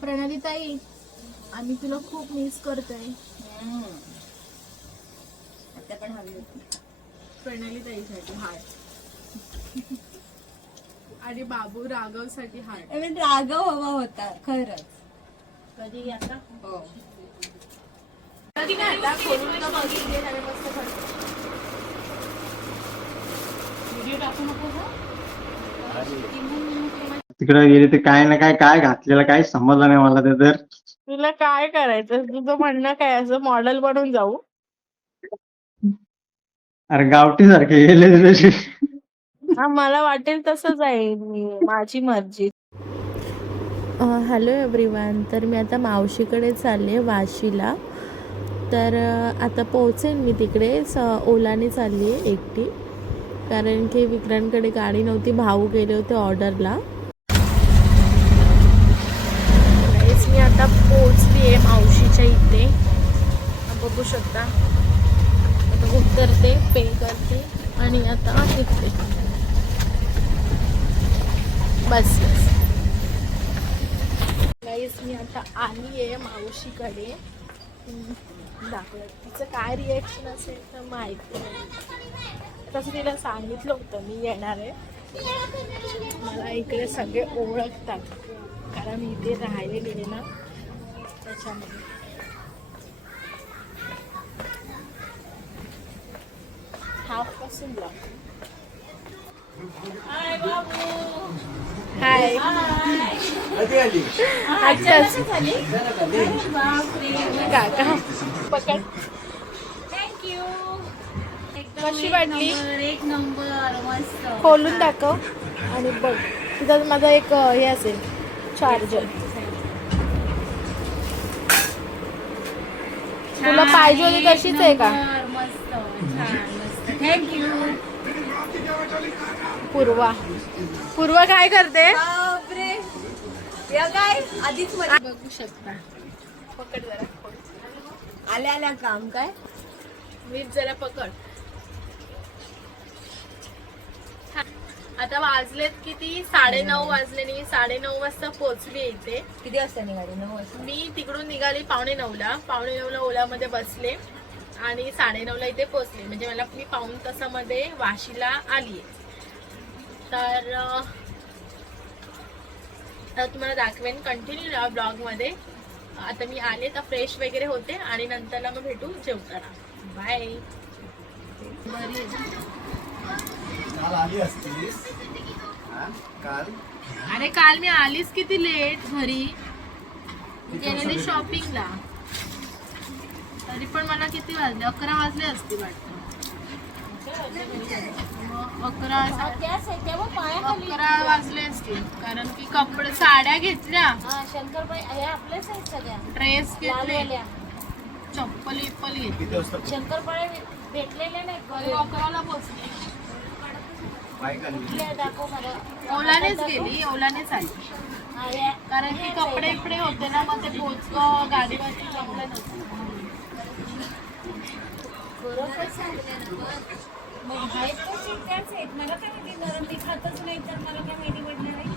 प्रणाली ताई, आम्ही तुला खूप मिस करतोय. आता पण हवी होती. प्रणाली ताईसाठी हार्ट आणि बाबू राघव साठी हार्ट. राघव हवा होता खरंच. कधी आता हो. कधी काय आता खोलून तर बघितले त्याने मस्त करतो. व्हिडिओ टाकू नको का? तिकडे गेले ते काय ना काय घातलेलं काय समजलं नाही मला ते तर. तुला काय करायचं? तुझं म्हणणं काय? असं मॉडेल बनून जाऊ? अरे गावठी सारखे गेले तसे. हा, मला वाटेल तसंच आहे. माझी मर्जी. Hello everyone. तर मी आता मावशीकडे चालले वाशीला. तर आता पोहोचेन मी तिकडे. ओलाने चालली आहे एकटी, कारण की विक्रांतकडे गाडी नव्हती. भाऊ गेले होते ऑर्डरला. मी आता पोहोचली आहे मावशीच्या इथे. बघू शकता. आता उतरते, पे करते आणि आता निघते. बस गाईस, मी आता आली आहे मावशीकडे. दाखवलं तिचं काय रिॲक्शन असेल तर माहिती नाही. तसं तिला सांगितलं होतं मी येणार आहे. मला इकडे सगळे ओळखतात, कारण मी इथे राहायला गेले ना, त्याच्यामध्ये. हाफपासून ब्लॉग. हाय बाबू. हाय. काका पकड. थँक्यू. कशी वाटली? एक नंबर मस्त. खोलून दाखव आणि बघ. तिथं माझा एक हे असेल चार्जर. तुला पाहिजे होती तशीच आहे का? मस्त छान मस्त. थँक्यू. पूर्वा काय करते? बापरे, या काय आधीच बघू शकता. पकड जरा. आल्या आल्या काम काय. मीच जरा पकड. आता वाजलेत किती? 9:30 वाजले. मी 9:30 वाजता पोहोचली इथे. किती वाजता निघाली? 9 वाजता. मी तिकडून निघाली 8:45ला. 8:45ला ओलामध्ये बसले आणि 9:30ला इथे पोहोचले. म्हणजे मला मी पाऊण तासामध्ये वाशीला आली आहे. तर तुम्हाला दाखवेन कंटिन्यू या ब्लॉगमध्ये. आता मी आले तर फ्रेश वगैरे होते आणि नंतरला मग भेटू जेवताना. बाय. काल आली असतीस. काल अरे काल मी आलीच किती लेट घरी. गेलेली शॉपिंगला. तरी पण मला किती वाजले? 11 वाजले असतील वाटतं. 11 वाजले असतील, कारण की कपडे साड्या घेतल्या, शंकरबाई हे आपल्याच आहेत सगळ्या. ड्रेस घेतले, चप्पल विप्पल घेतली. किती वाजता शंकरपाळे भेटलेले नाही. 11ला पोहोचले. बाईक आली? दाखव मला. ओलानेच गेली, ओलानेच आली. कारण की कपडे इकडे होते ना, मग ते पोचलं गाडीवरती जमलं नव्हतं. बरोबर सांगते ना. मग आहेत तसे त्याच आहेत. मला काय माहिती, नरम ती खातच नाही तर मला काय माहिती पडणार आहे.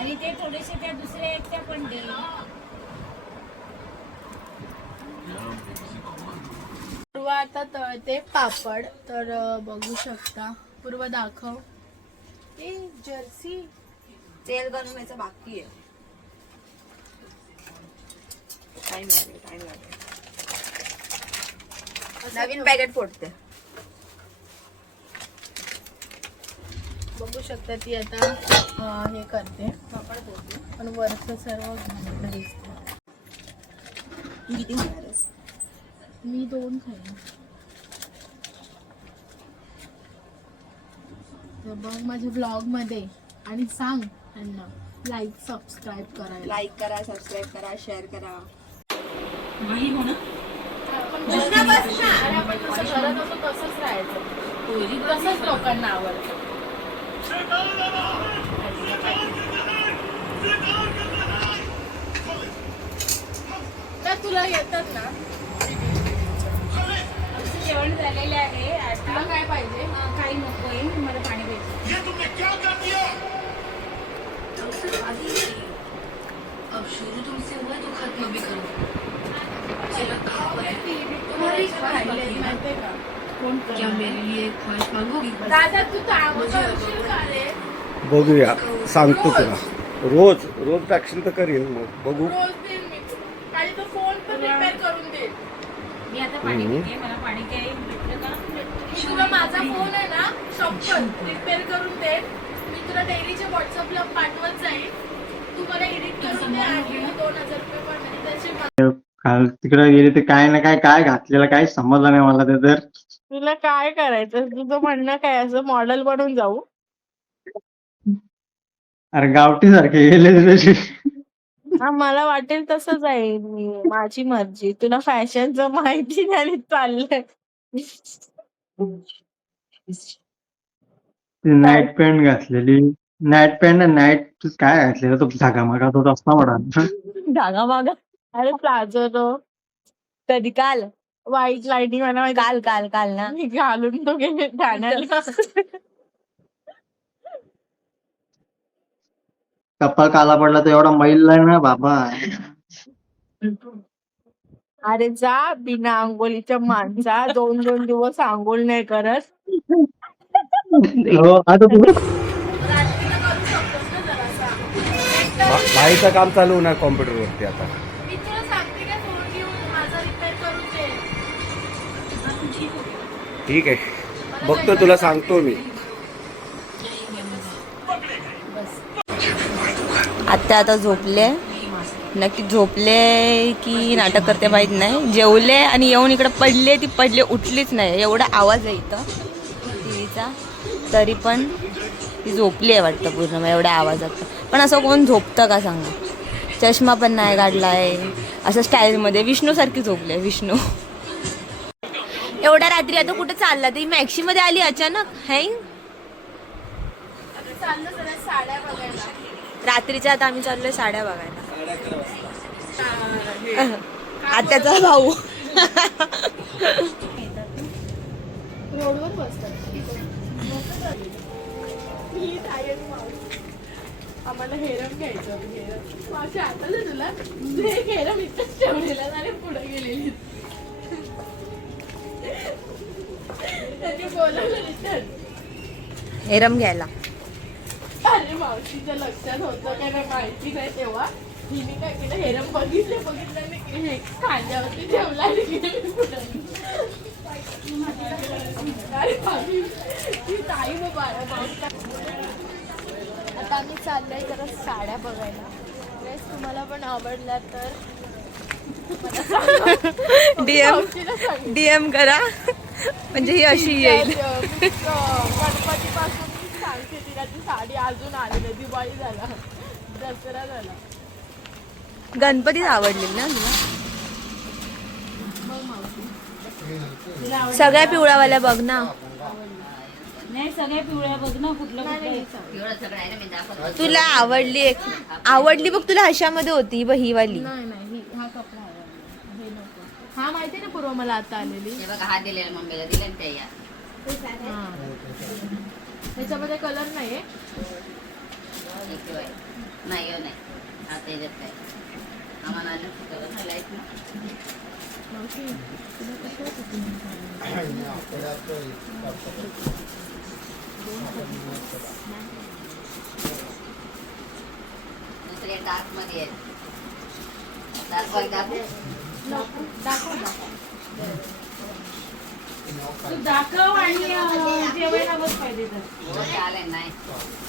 आणि ते थोडेसे त्या दुसऱ्या आहेत त्या पण दे. पूर्वा आता तळते पापड. तर बघू शकता. पूर्वा दाखव. ए जर्सी. तेल बनवायचं बाकी आहे. टाइम लागेल. नवीन पॅकेट फोडते. बघू शकता ती आता हे करते. पण वरचं सर्व घालून दिसतं. किती होणारच? मी 2 खाईन. तर बघ माझ्या ब्लॉग मध्ये. आणि सांग त्यांना लाईक सबस्क्राईब करायला. लाईक करा, सबस्क्राईब करा, शेअर करा. आपण जसं करत होतो तसंच राहायचं. तसंच लोकांना आवडतं. तर तुला येतात ना. जेवण झालेले आहे. तुला काय पाहिजे? काही नकोय, मला पाणी पाहिजे. दादा तू करशील का रे? बघूया, सांगतो तुला. रोज रोज टाकशील तर करील, मग बघू. रोज देईन मी. आणि तो फोन पण रिपेअर करून देईल. मी आता पाणी पिते, मला पाणी काही भेटलं का? मी तुला माझा फोन आहे ना शॉपवर रिपेअर करून दे. मी तुला डेलीचे व्हॉट्सअपला पाठवत जाईल. तू मला एडिट करून दे आणि 2000 रुपये पण नाही त्याचे. काल तिकडे गेले ते काय ना काय घातलेलं काही समजलं नाही मला ते तर. तुला काय करायचं? तुझं म्हणणं काय, असं मॉडेल बनून जाऊ? अरे गावठी सारखे गेले तसे. हा, मला वाटेल तसं जाईल मी. माझी मर्जी. तुला फॅशनचं माहिती नाही आणि चाललंय. नाईट पॅन्ट घातलेली. नाईट पॅन्ट नाईट काय घातलेलं तो धागा मागा तो असता मला. धागा मागा. अरे प्लाझो तो. कधी काल व्हाईट लाईटिंग मला माहिती. काल काल काल ना. मी घालून तो गेले ठाण्याला. कपाळ काला पडला तर एवढा मैल आहे ना बाबा. अरे जा बिना आंघोळीच्या माणसा. 2-2 दिवस आंघोळ नाही करत. हो आता तुम्ही भाईचं काम चालू होणार कॉम्प्युटरवरती आता. मी तुला सांगते का फोन घेऊन माझा रिपेअर करून दे. ठीक आहे, बघतो, तुला सांगतो मी. आता झोपले. नक्की झोपले की नाटक करते माहित नाही. जेवले आणि येऊन इकडे पडले, ती पडले उठलीच नाही. एवढा आवाज आहे इथं टीव्हीचा, तरी पण ती झोपली आहे वाटतं पूर्ण एवढ्या आवाजात. पण असं कोण झोपतं का सांगा? चष्मा पण नाही काढलाय, असं स्टाईलमध्ये विष्णूसारखी झोपले. विष्णू एवढ्या रात्री आता कुठे चालला? ती मॅक्सी मध्ये आली अचानक हँग. चाललं जरा साड्या बघायला. रात्रीच्या आता आम्ही चाललोय साड्या बघायला. आत्याचा भाऊ. रोडवर बसतात. आम्हाला हेरम घ्यायचं. हेरम मावशी आठवलं तुला? हेरम इथंच ठेवलेला आणि पुढे गेलेली. त्यांनी बोलवलं रिटर्न. हेरम घ्यायला. अरे मावशीच्या लक्षात होतं का नाही माहिती नाही तेव्हा. हिने काय केलं, हेरम बघितलं हे खांद्यावरती ठेवला आणि गेली पुढे. अरे बाबी, ती ताई मग मावशी. आता आम्ही चाललोय जरा साड्या बघायला. प्लीज तुम्हाला पण आवडल्या तर डीएम करा, म्हणजे ही अशी येईल. गणपतीपासून सांगते तिला ती साडी अजून आली नाही. दिवाळी झाला, दसरा झाला. गणपतीत आवडली ना तुला? सगळ्या पिवळ्यावाल्या बघ ना. नाही सगळ्या पिवळ्या बघ ना, कुठलं तुला आवडली बघ. तुला अशामध्ये होती बघ ही वाली. नाही हा कपडा आहे. हे नको. हा माहिती ना पूर्व मला आता आलेली. हा दिलेला मम्मीला दिले ना त्या. त्याच्यामध्ये कलर नाहीये. नाही हो नाही आता येत काय आम्हाला दुसरे डार्क मध्ये आहेत. दाखव आणि जेवायला बस पाहिजे तर. चालेल नाही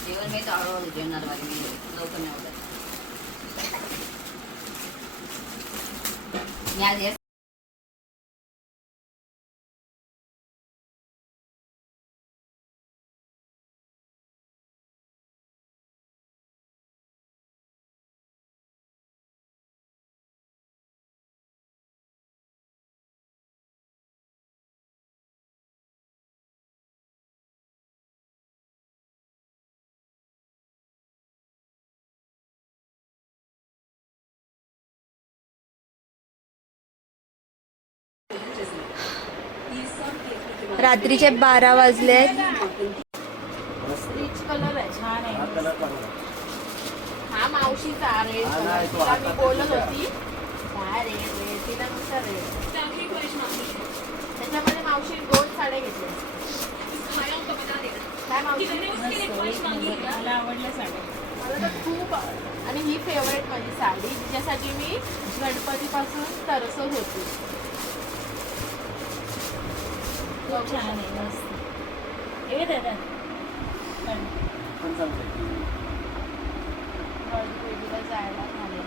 जेवण मी तर हळूहळू जेवणार वाली मी लवकर नाही आवडत. मी आज रात्रीचे 12 वाजले. रिच कलर आहे, छान आहे. हा मावशीचा रेड तिला मी बोलत होती. काय रे तिला नुसता रेड. त्याच्यामध्ये मावशी 2 साड्या घेतल्या. मला आवडल्या साड्या, मला तर खूप आवडलं. आणि ही फेवरेट माझी साडी, जिच्यासाठी मी गणपतीपासून तरसत होती. खूप छान आहे, मस्त. हे दादा हळदीला जायला झाले.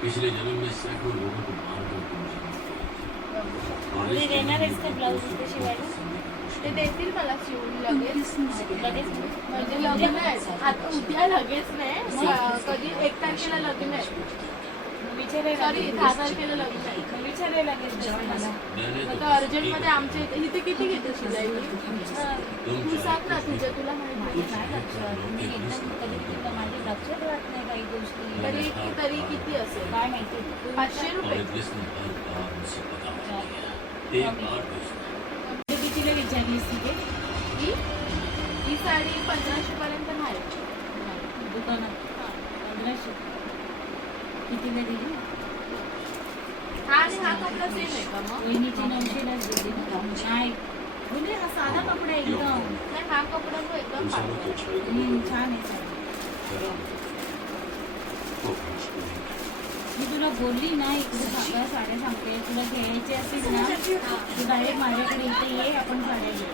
पिछले जन्म में सैकड़ों लोगों को मारकर ते देणार आहेस का ब्लाऊज इथे शिवायला? ते देतील मला शिवून लगेच. म्हणजे लग्न आहे आता उद्या, लगेच नाही. कधी 1 तारखेला लग्न आहे, सॉरी 10 तारखेला लग्न आहे. विचारायला लागेल आता अर्जंटमध्ये. आमच्या इथे किती घेते शिलाई? तू सांग ना, तुला माहिती तरी किती असेल? काय माहिती? 500 रुपये. कितीला विचारलीस तिथे? ही साडी 1500 पर्यंत नाही दुकानात. 1500 कितीला दिली? हा आणि हा कपडा सेम आहे का मग? वहिनीची 900लाच दिली ना? नाही म्हणजे हा साधा कपडा एकदम. नाही, हा कपडा तो एकदम छान आहे साडी. मी तुला बोलली ना, इकडे सगळ्या साड्या सांगते. तुला घ्यायचे असेल ना, तू डायरेक्ट माझ्याकडे इथे ये, आपण साड्या घेऊ.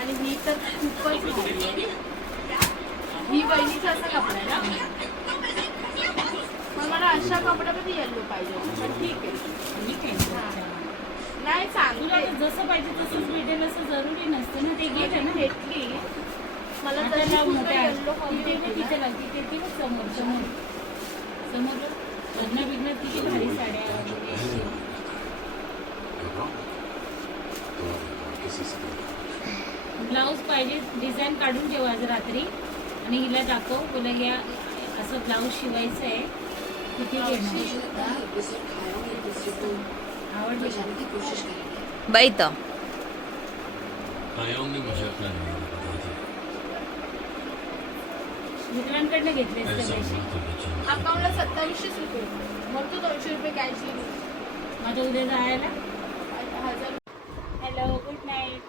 आणि ही तर खूपच भारी आहे. ही बहिणीचा असा कपडा आहे ना, पण मला अशा कपड्यामध्ये येल्लो पाहिजे. पण ठीक आहे, नाही सांगते. जसं पाहिजे तसंच भेटेल असं जरुरी नसतं ना. ते घेत ना, घेतली मला येल्लो तिथे लागते. ते समोर समोर समोर लग्न बिग्न किती भारी साड्या वगैरे. ब्लाऊज पाहिजे, डिझाईन काढून ठेव आज रात्री आणि हिला दाखव. बोला या असं ब्लाऊज शिवायचं आहे, किती घेणार? आवडली बाई तर कायों ने मुझे अपना नहीं बता दिया। मित्रांकडनं घेतले ऐसा हुआ तो बचा। अकाउंटला 2700 रुपये, मग तू 200 रुपये कॅश दिली. माझं उद्या जायला 1000. Hello, good night.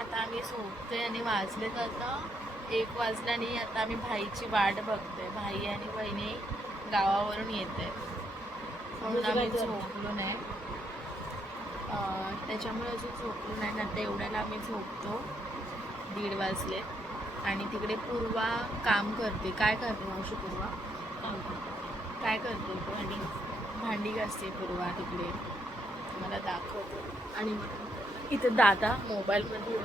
आता आम्ही झोपतोय आणि वाजलेत आता 1 वाजला आणि आता आम्ही भाईची वाट बघतोय. भाई आणि बहिणी गावावरून येत आहेत, म्हणून आम्ही झोपलो नाही. त्याच्यामुळे अजून झोपलो नाही. आता एवढ्याला आम्ही झोपतो. 1:30 वाजले आणि तिकडे पूर्वा काम करते. काय करते मावशी पूर्वा? काय करते? भांडी घासते पूर्वा तिकडे, मला दाखवतो. आणि इथे दादा मोबाईलमध्ये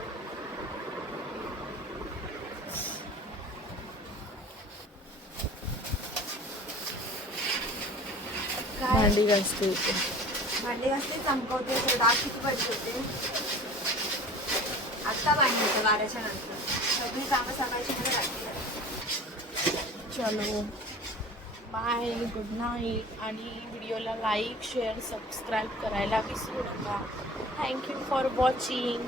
भांडी घासते. इथे भांडे घासते, चमकवते. तर डाग किती पडले होते आत्ता भांडी होते 12च्या नंतर. सगळी कामं सकाळची मध्ये राहते. चलो बाय, गुड नाईट. आणि व्हिडिओला लाईक, शेअर, सबस्क्राईब करायला विसरू नका. Thank you for watching.